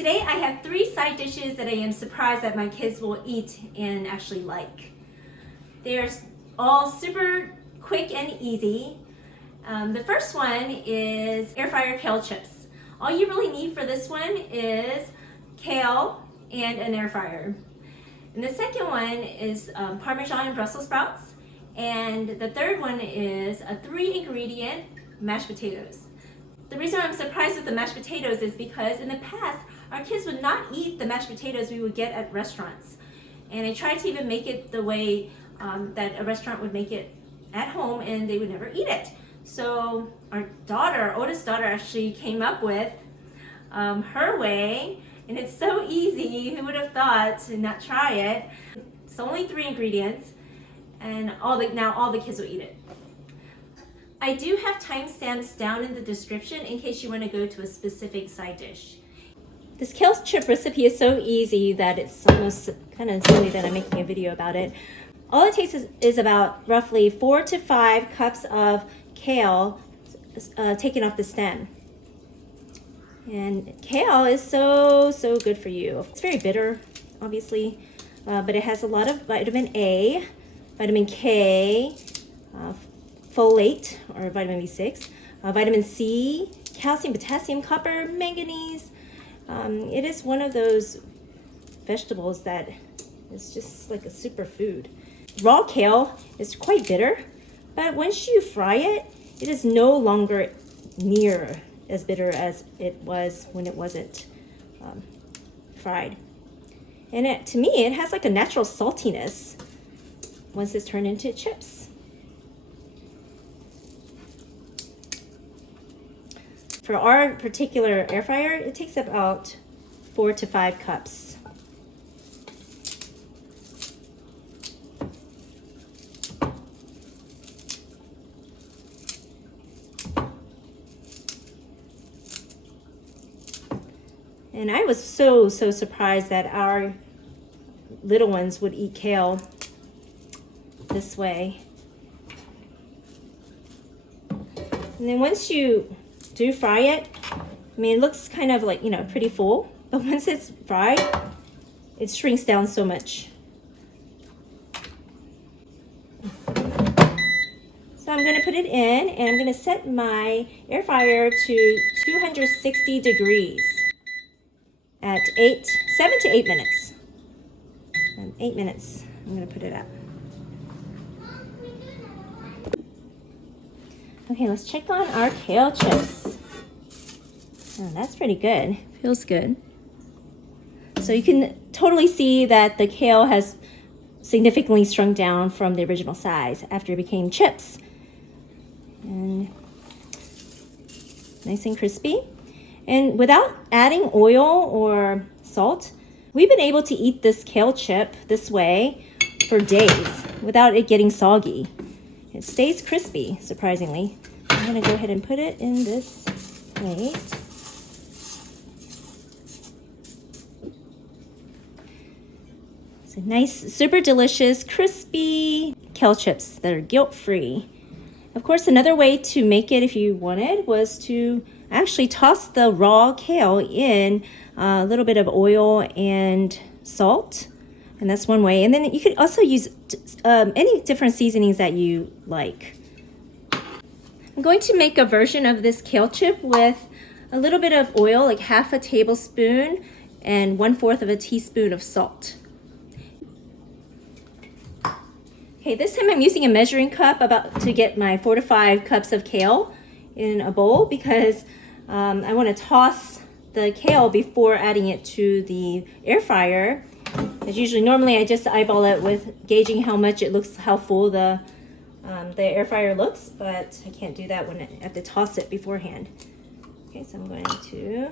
Today I have 3 side dishes that I am surprised that my kids will eat and actually like. They're all super quick and easy. The first one is air fryer kale chips. All you really need for this one is kale and an air fryer. And the second one is Parmesan and Brussels sprouts. And the third one is a 3-ingredient mashed potatoes. The reason I'm surprised with the mashed potatoes is because in the past, our kids would not eat the mashed potatoes we would get at restaurants. And I tried to even make it the way that a restaurant would make it at home, and they would never eat it. So our oldest daughter actually came up with her way, and it's so easy. Who would have thought to not try it? It's only 3 ingredients, and now all the kids will eat it. I do have timestamps down in the description in case you want to go to a specific side dish. This kale chip recipe is so easy that it's almost kind of silly that I'm making a video about it. All it takes is about roughly 4 to 5 cups of kale taken off the stem. And kale is so good for you. It's very bitter, obviously, but it has a lot of vitamin A, vitamin K, folate or vitamin B6, vitamin C, calcium, potassium, copper, manganese. It is one of those vegetables that is just like a superfood. Raw kale is quite bitter, but once you fry it, it is no longer near as bitter as it was when it wasn't fried. And to me, it has like a natural saltiness once it's turned into chips. For our particular air fryer, it takes about 4 to 5 cups. And I was so surprised that our little ones would eat kale this way. And then once you do fry it, I mean, it looks kind of like, pretty full, but once it's fried, it shrinks down so much. So I'm gonna put it in, and I'm gonna set my air fryer to 260 degrees at 7 to 8 minutes. 8 minutes, I'm gonna put it up. Okay, let's check on our kale chips. Oh, that's pretty good. Feels good. So you can totally see that the kale has significantly shrunk down from the original size after it became chips. And nice and crispy. And without adding oil or salt, we've been able to eat this kale chip this way for days without it getting soggy. It stays crispy, surprisingly. I'm gonna go ahead and put it in this plate. It's a nice, super delicious, crispy kale chips that are guilt-free. Of course, another way to make it if you wanted was to actually toss the raw kale in a little bit of oil and salt. And that's one way. And then you could also use any different seasonings that you like. I'm going to make a version of this kale chip with a little bit of oil, like half a tablespoon and 1/4 of a teaspoon of salt. Okay, this time I'm using a measuring cup to get my 4 to 5 cups of kale in a bowl because I want to toss the kale before adding it to the air fryer. As normally I just eyeball it with gauging how much it looks, how full the air fryer looks, but I can't do that when I have to toss it beforehand. Okay, so I'm going to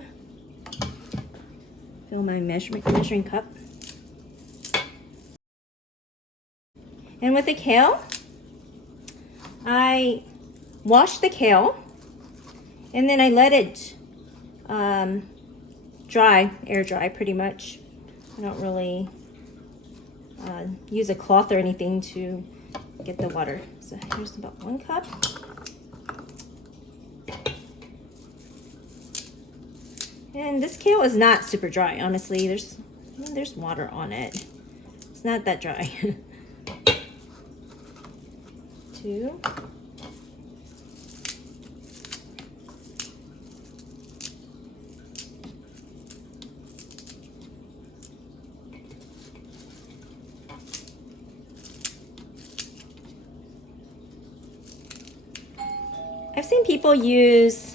fill my measuring cup. And with the kale, I wash the kale and then I let it air dry pretty much. I don't really use a cloth or anything to get the water. So here's about 1 cup. And this kale is not super dry, honestly. There's water on it. It's not that dry. 2. I've seen people use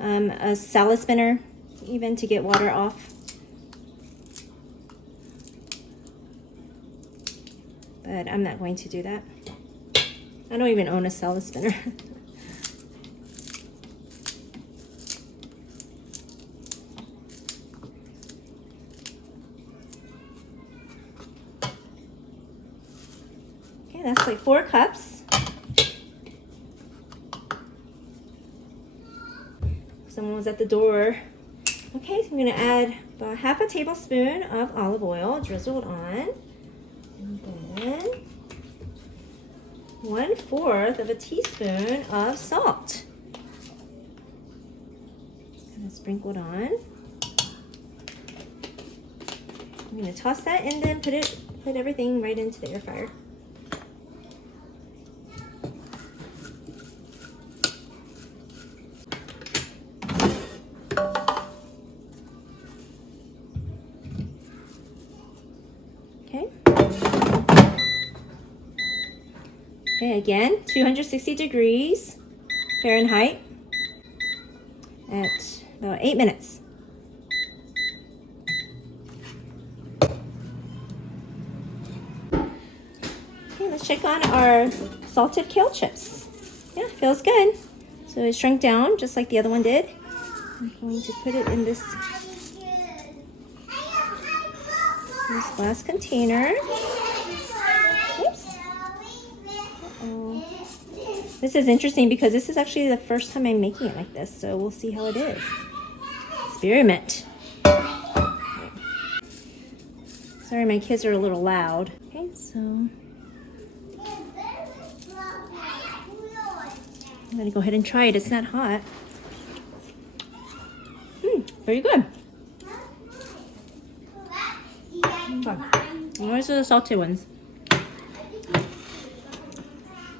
a salad spinner even to get water off. But I'm not going to do that. I don't even own a salad spinner. Okay, that's like 4 cups. Someone was at the door. Okay, so I'm gonna add about half a tablespoon of olive oil drizzled on. And then 1/4 of a teaspoon of salt. Kind of sprinkled on. I'm gonna toss that and then put everything right into the air fryer. Okay, again, 260 degrees Fahrenheit at about 8 minutes. Okay, let's check on our salted kale chips. Yeah, feels good. So it shrunk down just like the other one did. I'm going to put it in this glass container. This is interesting because this is actually the first time I'm making it like this, so we'll see how it is. Experiment. Sorry, my kids are a little loud. Okay, so I'm gonna go ahead and try it. It's not hot. Very good. Those are the salted ones.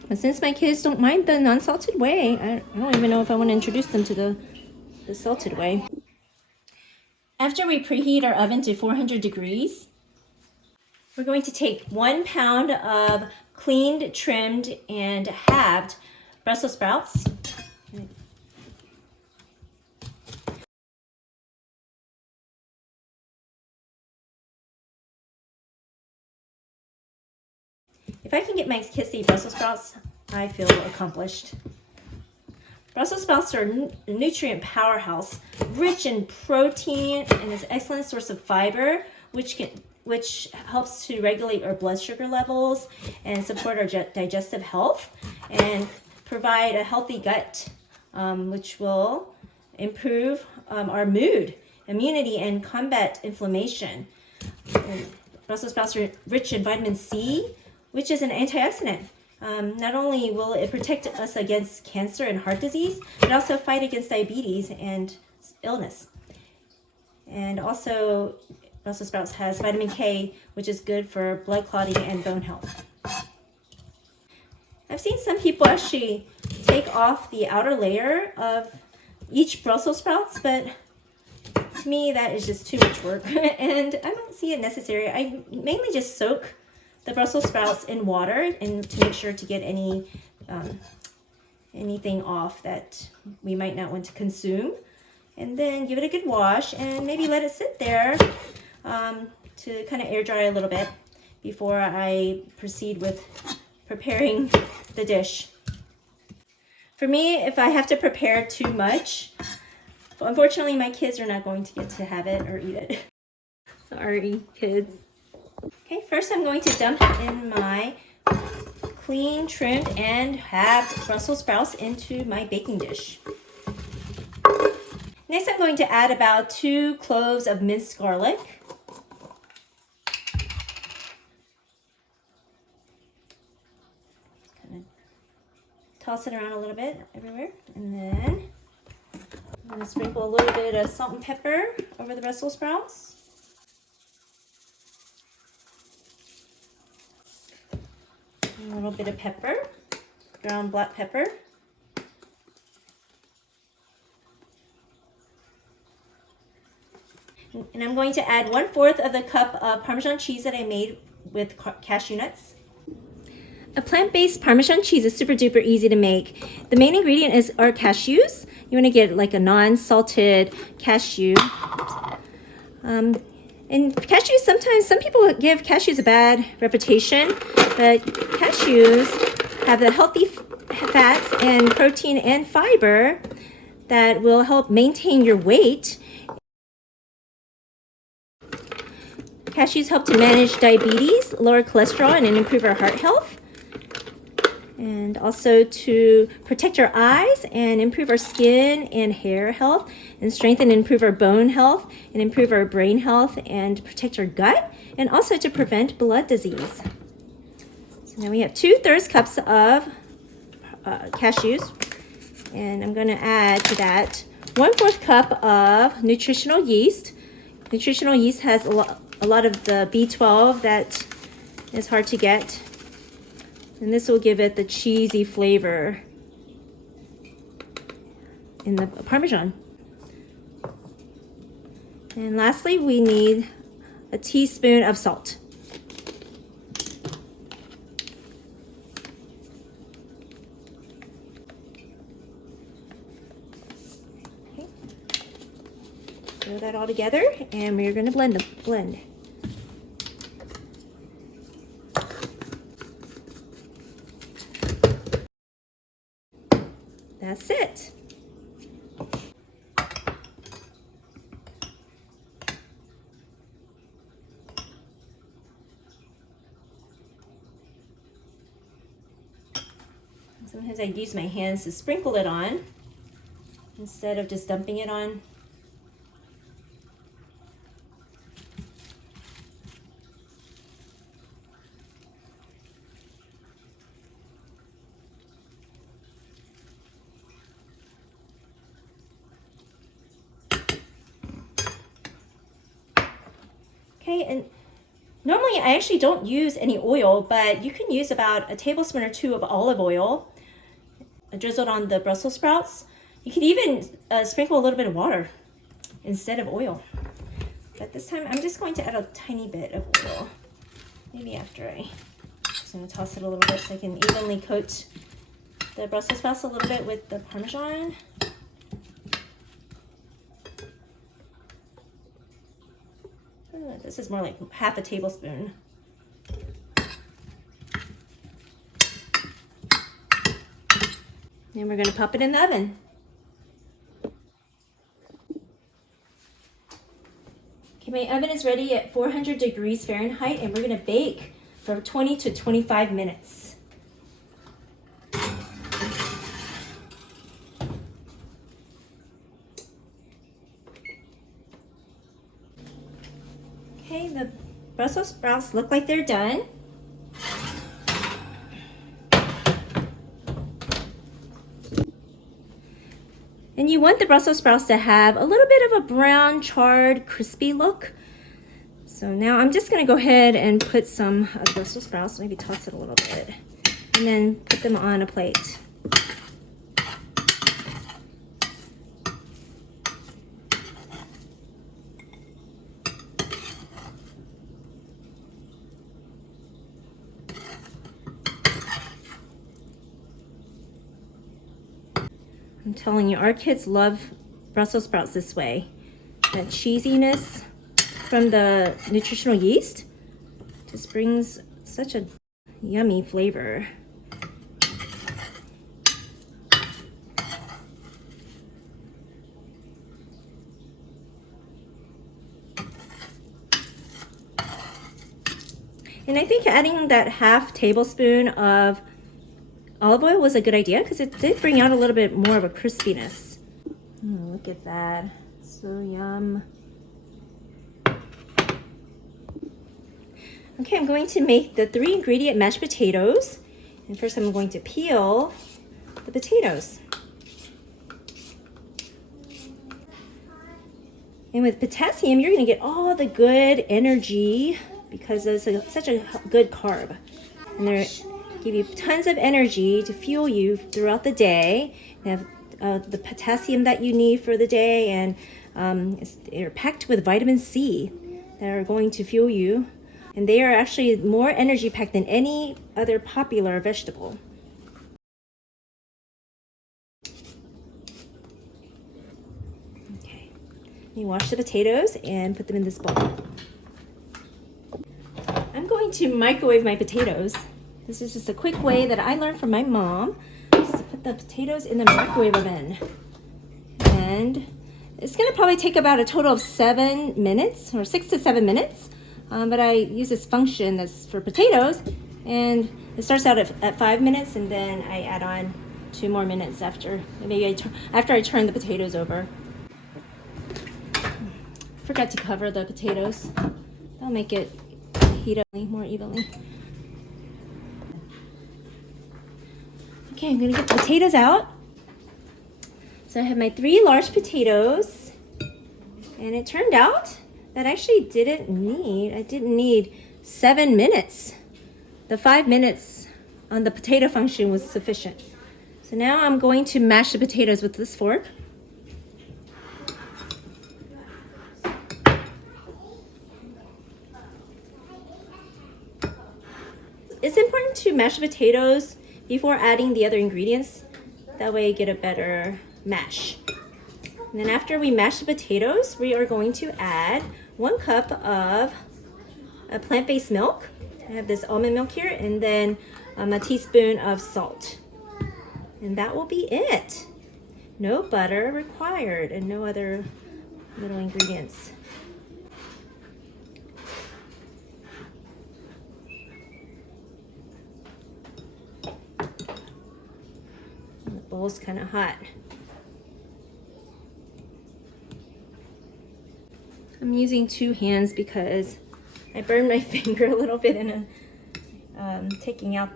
But since my kids don't mind the non-salted way, I don't even know if I want to introduce them to the salted way. After we preheat our oven to 400 degrees, we're going to take 1 pound of cleaned, trimmed, and halved Brussels sprouts. If I can get my kids to eat Brussels sprouts, I feel accomplished. Brussels sprouts are a nutrient powerhouse, rich in protein and is an excellent source of fiber, which helps to regulate our blood sugar levels and support our digestive health and provide a healthy gut, which will improve our mood, immunity, and combat inflammation. And Brussels sprouts are rich in vitamin C, which is an antioxidant. Not only will it protect us against cancer and heart disease, but also fight against diabetes and illness. And also, Brussels sprouts has vitamin K, which is good for blood clotting and bone health. I've seen some people actually take off the outer layer of each Brussels sprouts, but to me that is just too much work, and I don't see it necessary. I mainly just soak the Brussels sprouts in water and to make sure to get anything off that we might not want to consume, and then give it a good wash and maybe let it sit there to kind of air dry a little bit before I proceed with preparing the dish. For me, if I have to prepare too much, unfortunately my kids are not going to get to have it or eat it. Sorry, kids. Okay, first I'm going to dump in my clean, trimmed, and halved Brussels sprouts into my baking dish. Next, I'm going to add about 2 cloves of minced garlic. Kind of toss it around a little bit everywhere. And then I'm gonna sprinkle a little bit of salt and pepper over the Brussels sprouts. A little bit of pepper, ground black pepper. And I'm going to add 1/4 of the cup of Parmesan cheese that I made with cashew nuts. A plant-based Parmesan cheese is super duper easy to make. The main ingredient are cashews. You want to get like a non-salted cashew. And cashews, sometimes some people give cashews a bad reputation, but cashews have the healthy fats and protein and fiber that will help maintain your weight. Cashews help to manage diabetes, lower cholesterol, and improve our heart health. And also to protect our eyes and improve our skin and hair health, and strengthen and improve our bone health, and improve our brain health, and protect our gut, and also to prevent blood disease. So now we have 2/3 cups of cashews, and I'm going to add to that 1/4 cup of nutritional yeast. Nutritional yeast has a lot of the B12 that is hard to get. And this will give it the cheesy flavor in the Parmesan. And lastly, we need a teaspoon of salt. Okay. Throw that all together, and we're going to blend. That's it. Sometimes I use my hands to sprinkle it on instead of just dumping it on. Okay, and normally I actually don't use any oil, but you can use about a tablespoon or 2 of olive oil drizzled on the Brussels sprouts. You could even sprinkle a little bit of water instead of oil. But this time I'm just going to add a tiny bit of oil. Maybe after I'm just going to toss it a little bit so I can evenly coat the Brussels sprouts a little bit with the Parmesan. This is more like half a tablespoon. And we're going to pop it in the oven. Okay, my oven is ready at 400 degrees Fahrenheit, and we're going to bake for 20 to 25 minutes. Okay, the Brussels sprouts look like they're done. And you want the Brussels sprouts to have a little bit of a brown, charred, crispy look. So now I'm just going to go ahead and put some of the Brussels sprouts, maybe toss it a little bit, and then put them on a plate. I'm telling you, our kids love Brussels sprouts this way. That cheesiness from the nutritional yeast just brings such a yummy flavor. And I think adding that half tablespoon of olive oil was a good idea because it did bring out a little bit more of a crispiness. Oh, look at that. So yum. Okay, I'm going to make the 3 ingredient mashed potatoes. And first I'm going to peel the potatoes. And with potassium, you're going to get all the good energy because it's such a good carb. And they give you tons of energy to fuel you throughout the day. They have the potassium that you need for the day, and they're packed with vitamin C that are going to fuel you. And they are actually more energy packed than any other popular vegetable. Okay, you wash the potatoes and put them in this bowl. I'm going to microwave my potatoes. This is just a quick way that I learned from my mom, just to put the potatoes in the microwave oven. And it's going to probably take about a total of 7 minutes, or 6 to 7 minutes. But I use this function that's for potatoes, and it starts out at 5 minutes, and then I add on 2 more minutes after I turn the potatoes over. Forgot to cover the potatoes. That'll make it heat up more evenly. Okay, I'm gonna get the potatoes out. So I have my 3 large potatoes, and it turned out that I actually didn't need 7 minutes. The 5 minutes on the potato function was sufficient. So now I'm going to mash the potatoes with this fork. It's important to mash the potatoes before adding the other ingredients. That way you get a better mash. And then after we mash the potatoes, we are going to add 1 cup of a plant-based milk. I have this almond milk here, and then a teaspoon of salt. And that will be it. No butter required, and no other little ingredients. And the bowl's kind of hot. I'm using 2 hands because I burned my finger a little bit in taking out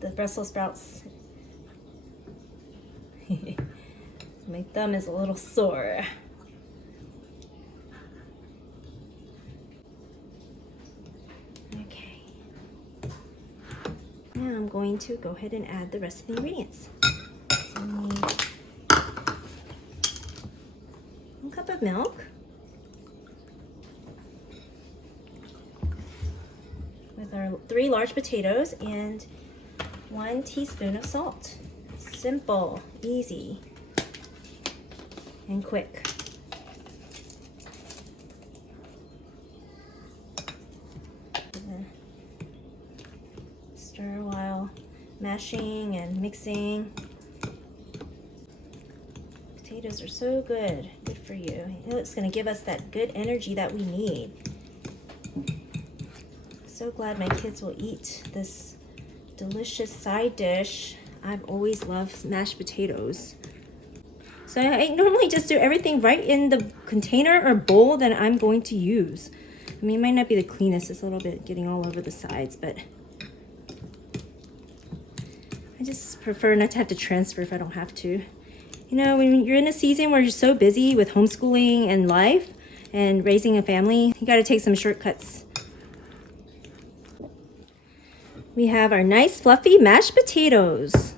the Brussels sprouts. My thumb is a little sore. Okay. Now I'm going to go ahead and add the rest of the ingredients. So I need 1 cup of milk. With our 3 large potatoes and 1 teaspoon of salt. Simple, easy, and quick. Stir while mashing and mixing. Potatoes are so good for you. It's going to give us that good energy that we need. So glad my kids will eat this delicious side dish. I've always loved mashed potatoes. So I normally just do everything right in the container or bowl that I'm going to use. I mean, it might not be the cleanest. It's a little bit getting all over the sides, but I just prefer not to have to transfer if I don't have to. You know, when you're in a season where you're so busy with homeschooling and life and raising a family, you got to take some shortcuts. We have our nice fluffy mashed potatoes.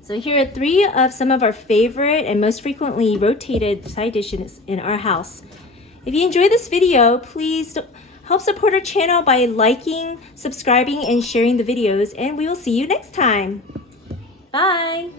So here are 3 of some of our favorite and most frequently rotated side dishes in our house. If you enjoyed this video, please help support our channel by liking, subscribing, and sharing the videos, and we will see you next time. Bye!